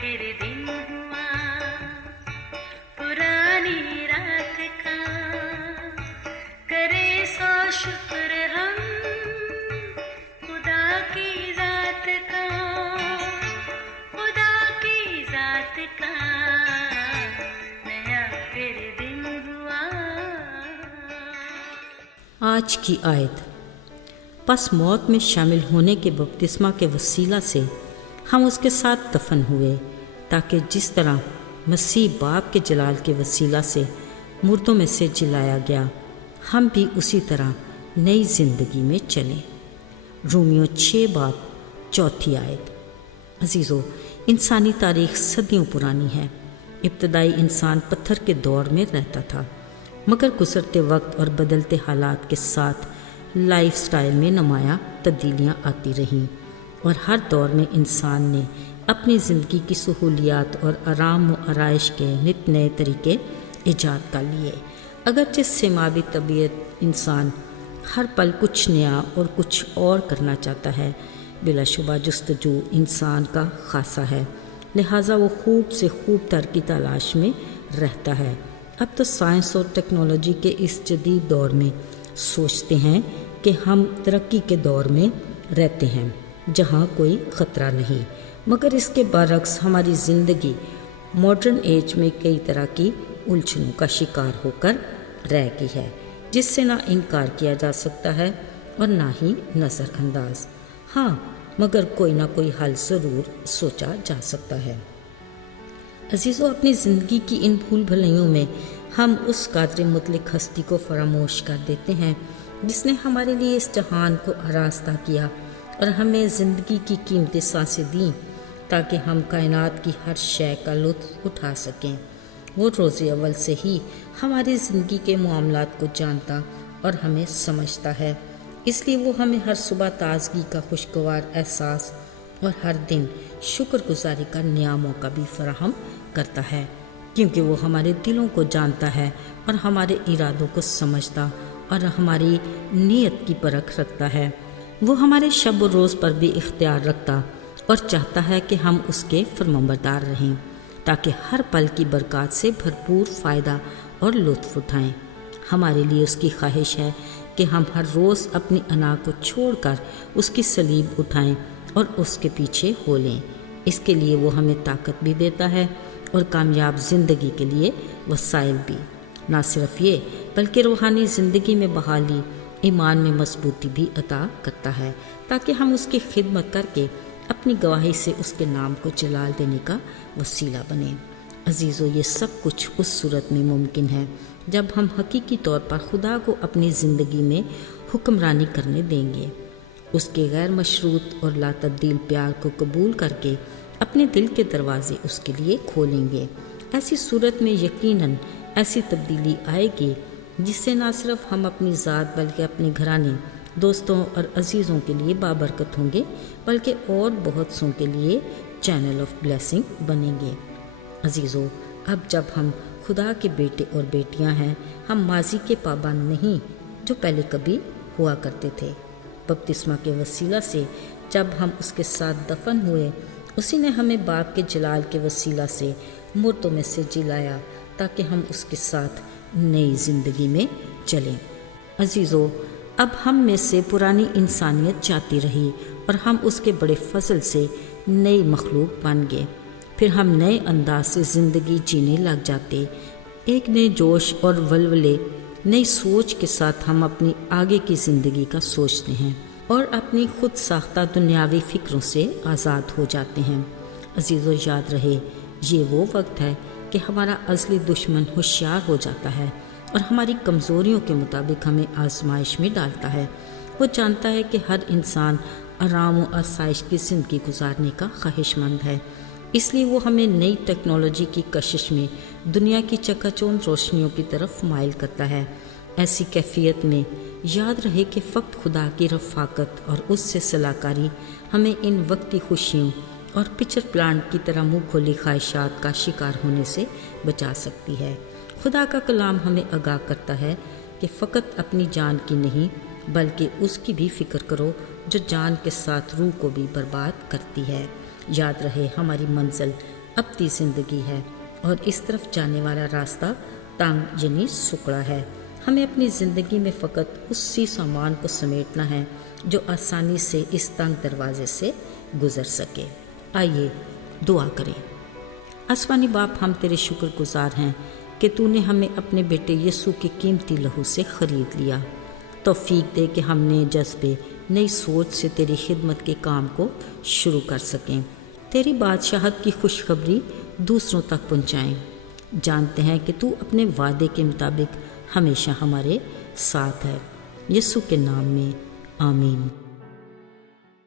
फिर दिन हुआ पुरानी रात का, करे सौ शुक्र हम खुदा की जात का, खुदा की जात का, नया फिर दिन हुआ। आज की आयत। पस मौत में शामिल होने के बपतिस्मा के वसीला से हम उसके साथ दफन हुए, ताकि जिस तरह मसीह बाप के जलाल के वसीला से मुर्दों में से जिलाया गया, हम भी उसी तरह नई ज़िंदगी में चलें। रोमियो 6 बाब 4 आयत। अजीज़ों, इंसानी तारीख़ सदियों पुरानी है। इब्तदाई इंसान पत्थर के दौर में रहता था, मगर गुज़रते वक्त और बदलते हालात के साथ लाइफ स्टाइल में नुमायाँ तब्दीलियाँ आती रहीं, और हर दौर में इंसान ने अपनी ज़िंदगी की सहूलियात और आराम व आराइश के नित नए तरीके ईजाद कर लिए। अगरचे सेमावी तबीयत इंसान हर पल कुछ नया और कुछ और करना चाहता है, बिलाशुबा जुस्तजू इंसान का खासा है, लिहाजा वो खूब से खूब तर की तलाश में रहता है। अब तो साइंस और टेक्नोलॉजी के इस जदीद दौर में सोचते हैं कि हम तरक्की के दौर में रहते हैं, जहाँ कोई ख़तरा नहीं, मगर इसके बरक्स हमारी ज़िंदगी मॉडर्न एज में कई तरह की उलझनों का शिकार होकर रह गई है, जिससे ना इनकार किया जा सकता है और ना ही नज़रअंदाज। हाँ, मगर कोई ना कोई हल ज़रूर सोचा जा सकता है। अजीज़ों, अपनी ज़िंदगी की इन भूल भलाइयों में हम उस कादर मुतलक हस्ती को फरामोश कर देते हैं जिसने हमारे लिए इस जहान को आरास्ता किया और हमें ज़िंदगी की कीमती सांसें दी, ताकि हम कायनात की हर शय का लुत्फ़ उठा सकें। वो रोज़े अव्वल से ही हमारी ज़िंदगी के मामलात को जानता और हमें समझता है, इसलिए वो हमें हर सुबह ताज़गी का खुशगवार एहसास और हर दिन शुक्रगुजारी का नया मौका भी फराहम करता है, क्योंकि वो हमारे दिलों को जानता है और हमारे इरादों को समझता और हमारी नीयत की परख रखता है। वो हमारे शब और रोज़ पर भी इख्तियार रखता और चाहता है कि हम उसके फरमाबरदार रहें, ताकि हर पल की बरकत से भरपूर फ़ायदा और लुत्फ़ उठाएं। हमारे लिए उसकी ख्वाहिश है कि हम हर रोज़ अपनी अना को छोड़कर उसकी सलीब उठाएं और उसके पीछे हो लें। इसके लिए वो हमें ताकत भी देता है और कामयाब ज़िंदगी के लिए वसाइल भी। ना सिर्फ ये, बल्कि रूहानी ज़िंदगी में बहाली, ईमान में मजबूती भी अता करता है, ताकि हम उसकी खिदमत करके अपनी गवाही से उसके नाम को जलाल देने का वसीला बने। अजीज़ों, ये सब कुछ उस सूरत में मुमकिन है जब हम हकीकी तौर पर खुदा को अपनी ज़िंदगी में हुक्मरानी करने देंगे, उसके गैर मशरूत और ला तब्दील प्यार को कबूल करके अपने दिल के दरवाजे उसके लिए खोलेंगे। ऐसी सूरत में यकीनन ऐसी तब्दीली आएगी जिससे न सिर्फ हम अपनी ज़ात बल्कि अपने घराने, दोस्तों और अजीज़ों के लिए बाबरकत होंगे, बल्कि और बहुत सौ के लिए चैनल ऑफ ब्लेसिंग बनेंगे। अजीज़ों, अब जब हम खुदा के बेटे और बेटियां हैं, हम माजी के पाबंद नहीं जो पहले कभी हुआ करते थे। बपतिस्मा के वसीला से जब हम उसके साथ दफन हुए, उसी ने हमें बाप के जलाल के वसीला से मुर्दों में से जिलाया, ताकि हम उसके साथ नई ज़िंदगी में चलें। अजीज़ों, अब हम में से पुरानी इंसानियत जाती रही और हम उसके बड़े फजल से नई मखलूक बन गए। फिर हम नए अंदाज से ज़िंदगी जीने लग जाते। एक नए जोश और वलवले, नई सोच के साथ हम अपनी आगे की ज़िंदगी का सोचते हैं और अपनी खुद साख्ता दुनियावी फ़िक्रों से आज़ाद हो जाते हैं। अजीज़ों, याद रहे, ये वो वक्त है कि हमारा असली दुश्मन होशियार हो जाता है और हमारी कमज़ोरियों के मुताबिक हमें आजमाइश में डालता है। वो जानता है कि हर इंसान आराम व आसाइश की ज़िंदगी गुजारने का ख्वाहिशमंद है, इसलिए वो हमें नई टेक्नोलॉजी की कशिश में दुनिया की चकाचौंध रोशनियों की तरफ माइल करता है। ऐसी कैफियत में याद रहे कि फ़क्त खुदा की रफ़ाकत और उससे सलाहकारी हमें इन वक्ती खुशियों और पिक्चर प्लांट की तरह मुँह खोली ख्वाहिशात का शिकार होने से बचा सकती है। खुदा का कलाम हमें आगाह करता है कि फ़कत अपनी जान की नहीं बल्कि उसकी भी फ़िक्र करो जो जान के साथ रूह को भी बर्बाद करती है। याद रहे, हमारी मंजिल ابدی زندگی ہے اور اس طرف جانے والا راستہ تنگ یعنی سکڑا ہے۔ ہمیں اپنی زندگی میں فقط اسی سامان کو سمیٹنا ہے جو آسانی سے اس تنگ دروازے سے گزر سکے۔ آئیے دعا کریں۔ آسمانی باپ، ہم تیرے شکر گزار ہیں کہ تو نے ہمیں اپنے بیٹے یسوع کے قیمتی لہو سے خرید لیا۔ توفیق دے کہ ہم نے جذبے نئی سوچ سے تیری خدمت کے کام کو شروع کر سکیں، تیری بادشاہت کی خوشخبری دوسروں تک پہنچائیں۔ جانتے ہیں کہ تو اپنے وعدے کے مطابق ہمیشہ ہمارے ساتھ ہے۔ یسوع کے نام میں آمین۔